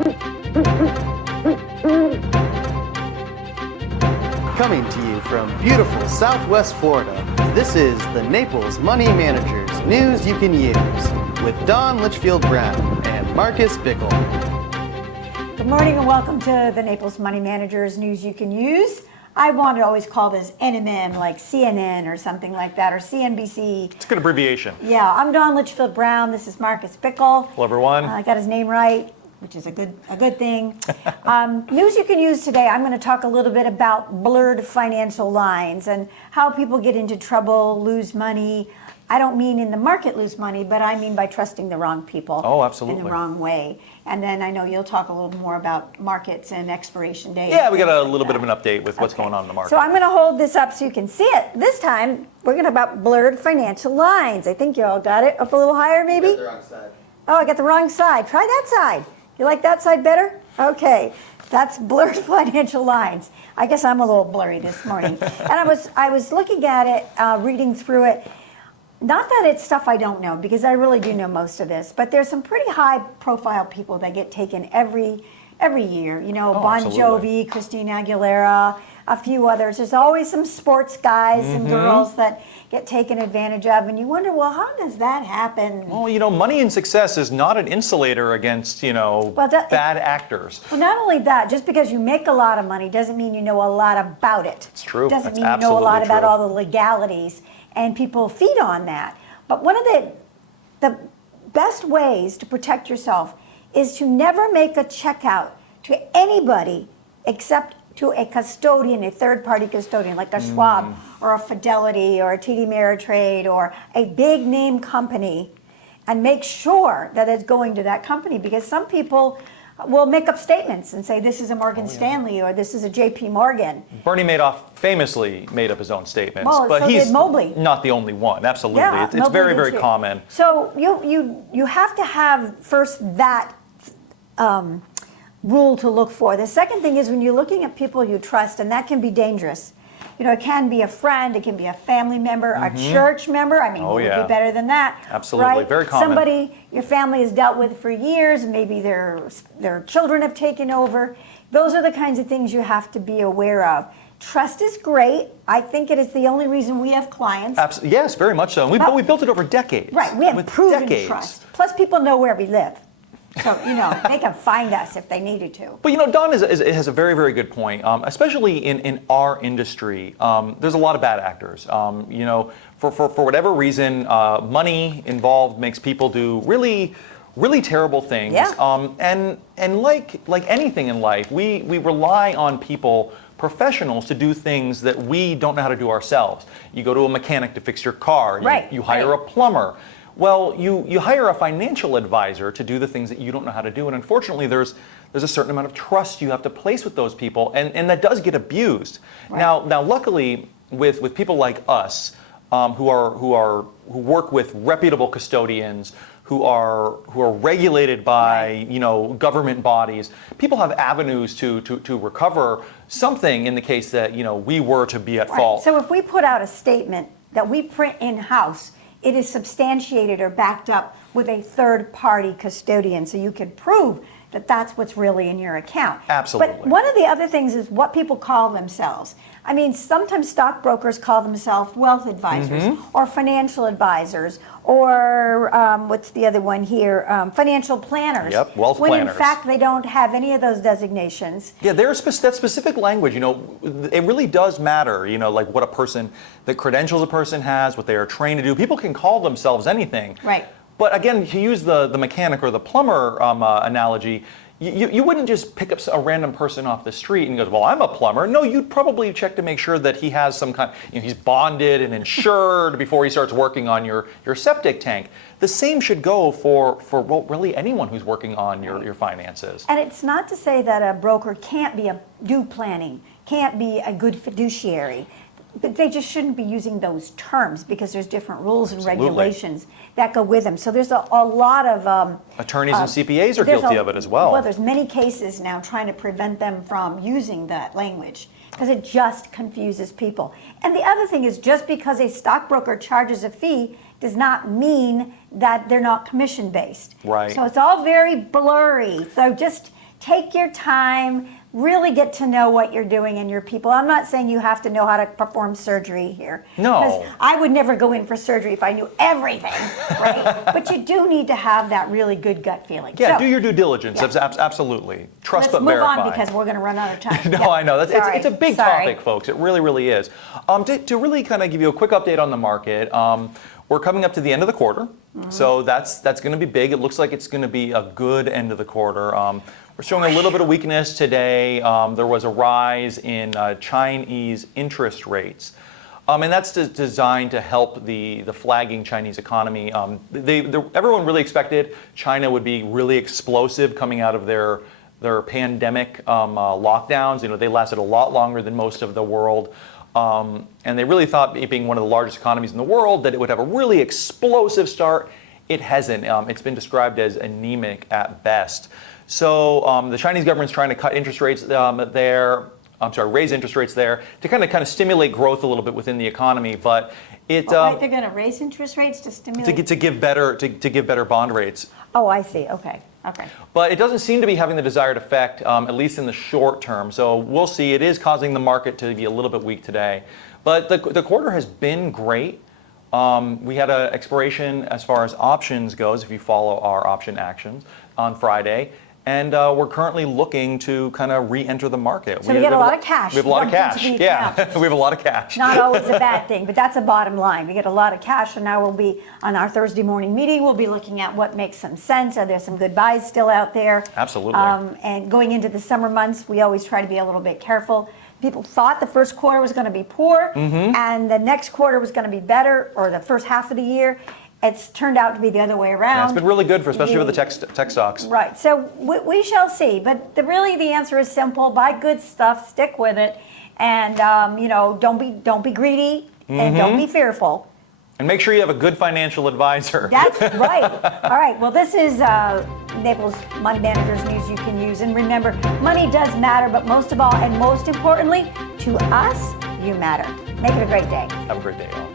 Coming to you from beautiful Southwest Florida, this is the Naples Money Managers News You Can Use with Don Litchfield Brown and Marcus Bickle. Good morning and welcome to the Naples Money Managers News You Can Use. I want to always call this NMM, like CNN or something like that, or CNBC. It's a good abbreviation. Yeah, I'm Don Litchfield Brown. This is Marcus Bickle. Hello, everyone. I got his name right, which is a good thing. News you can use today, I'm going to talk a little bit about blurred financial lines and how people get into trouble, lose money. I don't mean in the market lose money, but I mean by trusting the wrong people. Oh, absolutely. In the wrong way. And then I know you'll talk a little more about markets and expiration dates. Yeah, we got a little bit of an update with what's going on in the market. So I'm going to hold this up so you can see it. This time, we're going to about blurred financial lines. I think you all got it up a little higher, maybe? You got the wrong side. Oh, I got the wrong side. Try that side. You like that side better? Okay, that's blurred financial lines. I guess I'm a little blurry this morning. And I was looking at it, reading through it. Not that it's stuff I don't know, because I really do know most of this, but there's some pretty high-profile people that get taken every year. You know, Bon absolutely. Jovi, Christina Aguilera, a few others. There's always some sports guys and girls that get taken advantage of, and you wonder, well, how does that happen? Well, you know, money and success is not an insulator against, bad actors. Well, not only that, just because you make a lot of money doesn't mean you know a lot about it. It's true. Doesn't That's mean you know a lot absolutely about true. all the legalities, and people feed on that. But one of the best ways to protect yourself is to never make a check out to anybody except to a custodian, a third-party custodian, like a Schwab or a Fidelity or a TD Ameritrade or a big name company, and make sure that it's going to that company, because some people will make up statements and say this is a Morgan Stanley or this is a JP Morgan. Bernie Madoff famously made up his own statements, Well, but so he's did Mobley. not the only one. Absolutely. Yeah, it's Mobley very, did very too. common. So you have to have first that rule to look for. The second thing is when you're looking at people you trust, and that can be dangerous. You know, it can be a friend, it can be a family member, a church member. I mean, who would be better than that? Absolutely, right? very common. Somebody your family has dealt with for years, and maybe their children have taken over. Those are the kinds of things you have to be aware of. Trust is great. I think it is the only reason we have clients. Yes, very much so. And we built it over decades. Right, we have with proven decades. trust. Plus, people know where we live. So, they can find us if they needed to. But Don has a very, very good point, especially in our industry. There's a lot of bad actors. For whatever reason, money involved makes people do really, really terrible things. Yeah. And like anything in life, we rely on people, professionals, to do things that we don't know how to do ourselves. You go to a mechanic to fix your car. You hire a plumber. Well, you hire a financial advisor to do the things that you don't know how to do, and unfortunately, there's a certain amount of trust you have to place with those people, and that does get abused. Right. Now, luckily, with people like us, who work with reputable custodians, who are regulated by government bodies, people have avenues to recover something in the case that we were to be at fault. So if we put out a statement that we print in-house, it is substantiated or backed up with a third-party custodian, so you can prove that that's what's really in your account. Absolutely. But one of the other things is what people call themselves. I mean, sometimes stockbrokers call themselves wealth advisors or financial advisors or what's the other one here? Financial planners. Yep, wealth when planners. in fact they don't have any of those designations. Yeah, that specific language, it really does matter, like what a person, the credentials a person has, what they are trained to do. People can call themselves anything. Right. But again, to use the mechanic or the plumber analogy, you wouldn't just pick up a random person off the street and go, well, I'm a plumber. No, you'd probably check to make sure that he has some kind, he's bonded and insured before he starts working on your septic tank. The same should go for well, really anyone who's working on your finances. And it's not to say that a broker can't do planning, can't be a good fiduciary. But they just shouldn't be using those terms because there's different rules and regulations that go with them. So there's a lot of... attorneys and CPAs are guilty of it as well. Well, there's many cases now trying to prevent them from using that language because it just confuses people. And the other thing is just because a stockbroker charges a fee does not mean that they're not commission-based. Right. So it's all very blurry. So just take your time, really get to know what you're doing and your people. I'm not saying you have to know how to perform surgery here. No. Because I would never go in for surgery if I knew everything, right? But you do need to have that really good gut feeling. Yeah, So, do your due diligence. yeah. Absolutely. Trust let's but move verify. on because we're going to run out of time. No, Yeah. I know. Sorry. It's a big Sorry. topic, folks. It really, really is. To really kind of give you a quick update on the market, we're coming up to the end of the quarter. So that's going to be big. It looks like it's going to be a good end of the quarter. We're showing a little bit of weakness today. There was a rise in Chinese interest rates. And that's designed to help the flagging Chinese economy. Everyone really expected China would be really explosive coming out of their pandemic lockdowns. You know, they lasted a lot longer than most of the world. And they really thought, it being one of the largest economies in the world, that it would have a really explosive start. It hasn't. It's been described as anemic at best. So the Chinese government's trying to cut interest rates raise interest rates there to kind of stimulate growth a little bit within the economy. But it They're going to raise interest rates to stimulate? to give better bond rates. Oh, I see. Okay. Okay. But it doesn't seem to be having the desired effect, at least in the short term. So we'll see. It is causing the market to be a little bit weak today. But the quarter has been great. We had an expiration as far as options goes, if you follow our option actions, on Friday. And we're currently looking to kind of re-enter the market. So we get a lot of cash. We have a lot of dumped cash. into the Yeah, account. we have a lot of cash. Not always a bad thing, but that's a bottom line. We get a lot of cash, and now we'll be on our Thursday morning meeting. We'll be looking at what makes some sense. Are there some good buys still out there? Absolutely. And going into the summer months, we always try to be a little bit careful. People thought the first quarter was going to be poor, and the next quarter was going to be better, or the first half of the year. It's turned out to be the other way around. Yeah, it's been really good, especially with the tech stocks. Right. So we shall see. But really, the answer is simple: buy good stuff, stick with it, and don't be greedy, and don't be fearful. And make sure you have a good financial advisor. That's right. All right. Well, this is Naples Money Managers News You Can Use. And remember, money does matter, but most of all, and most importantly, to us, you matter. Make it a great day. Have a great day, y'all.